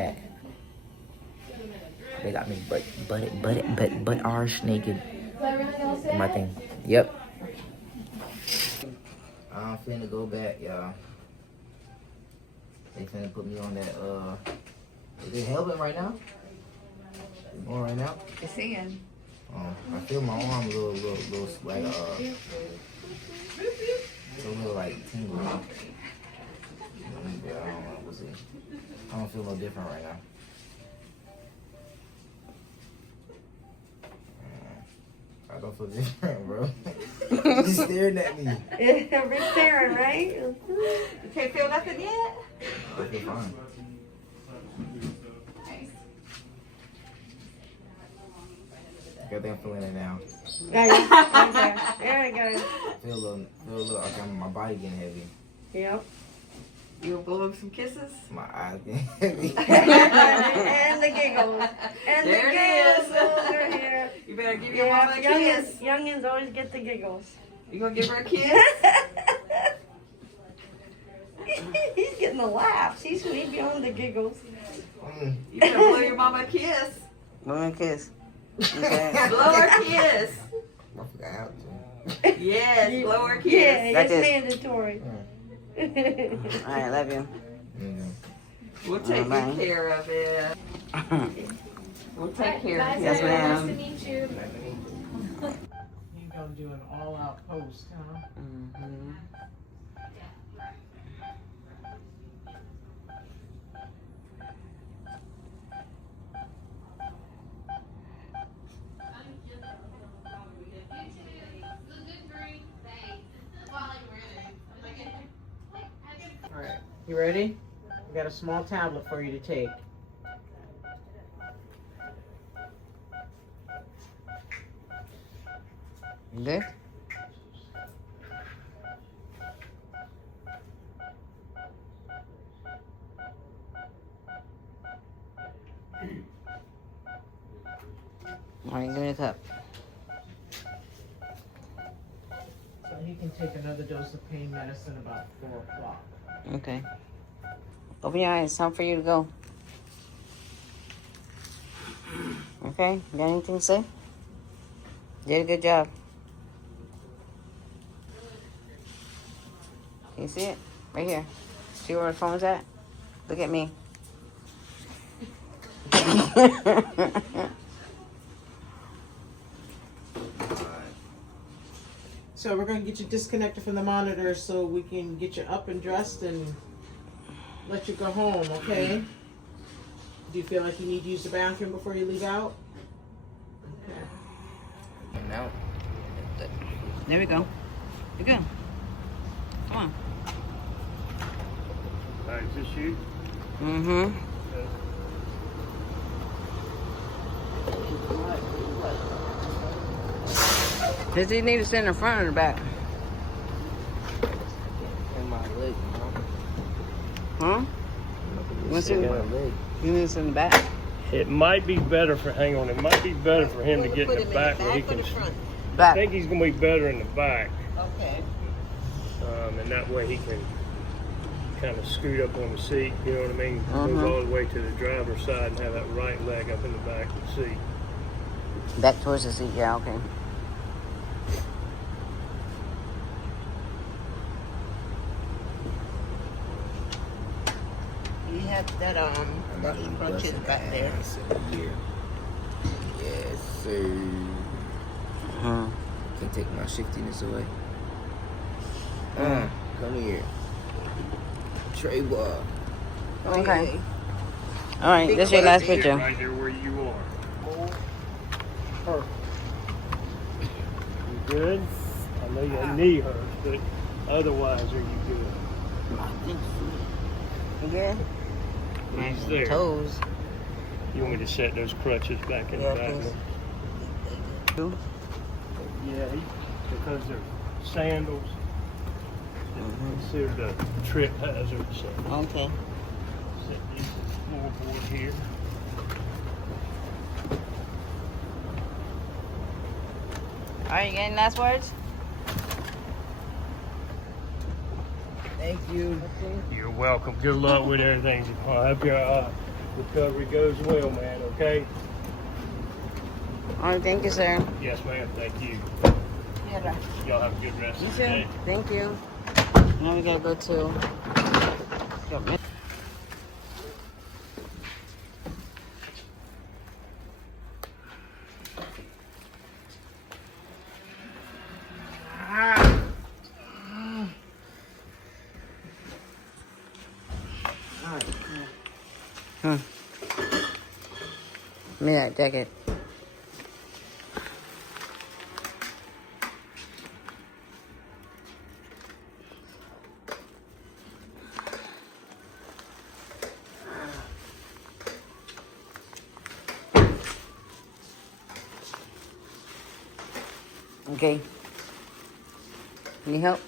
back. They got me butt arse naked. My thing. Yep. I'm finna go back, y'all. They finna put me on that, is it helping right now? It's going right now? It's in. I feel my arm a little like, it's a little like tingling. Yeah, I don't know, we'll see. I don't feel no different right now. I don't feel different, bro. She's staring at me. Every staring, right? You can't feel nothing yet? I feel fine. I think I'm feeling it now. There we go. Feel a little like my body getting heavy. Yep. You gonna blow him some kisses? My eyes getting heavy. And the giggles. And there the it giggles are here. You better give your mama a kiss. Youngins always get the giggles. You gonna give her a kiss? He's getting the laughs. He's sweet beyond the giggles. You better blow your mama a kiss. Blow her a kiss. Okay. Blow her a kiss. I forgot how to. Yes, blow her a kiss. Yeah, That's it's it. mandatory. Alright, love you. We'll take good care of it. We'll take care of it. Yes, ma'am. Nice to meet you. You gonna do an all-out post, huh? Mm-hmm. Alright, you ready? We got a small tablet for you to take. You good? Alright, give me a cup. So he can take another dose of pain medicine about 4 o'clock. Okay. Open your eyes. It's time for you to go. Okay? You got anything to say? Did a good job. Can you see it? Right here. See where the phone's at? Look at me. So we're gonna get you disconnected from the monitor so we can get you up and dressed and let you go home, okay? Do you feel like you need to use the bathroom before you leave out? Okay. And now, There we go. You're good. Come on. Alright, is this you? Mm-hmm. Does he need to sit in the front or the back? in my leg, Huh? You want to sit in my the leg. You need to sit in the back? It might be better for, hang on, it might be better for him to get in the back where he can, I Back. think he's gonna be better in the back. Okay. And that way he can kind of scoot up on the seat, you know what I mean? Goes all the way to the driver's side and have that right leg up in the back of the seat. Back towards the seat, yeah, okay. You have that crutches back there. Yes, sir. Can take my shiftiness away. Come here. Trey boy. Okay. All right, this is your last picture. Right there where you are. Perfect. You good? I know your knee hurts, but otherwise are you good? You good? He's there. Toes. You want me to set those crutches back in the back? please. Yeah, because they're sandals. They're considered a trip hazard. So Okay. set these floorboard here. All right, you got any last words? Thank you. You're welcome. Good luck with everything. I hope your recovery goes well, man, okay? All right, thank you, sir. Yes, ma'am, thank you. Yeah, Y'all have a good rest you of the day. too. Thank you. Now we gotta go to. Give me that jacket. Okay. Need help?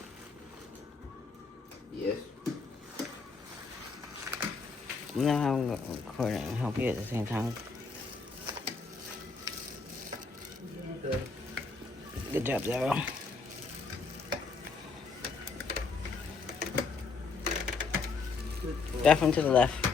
Yes. No, I'm gonna record it and help you at the same time. Good job, Zara. Bathroom to the left.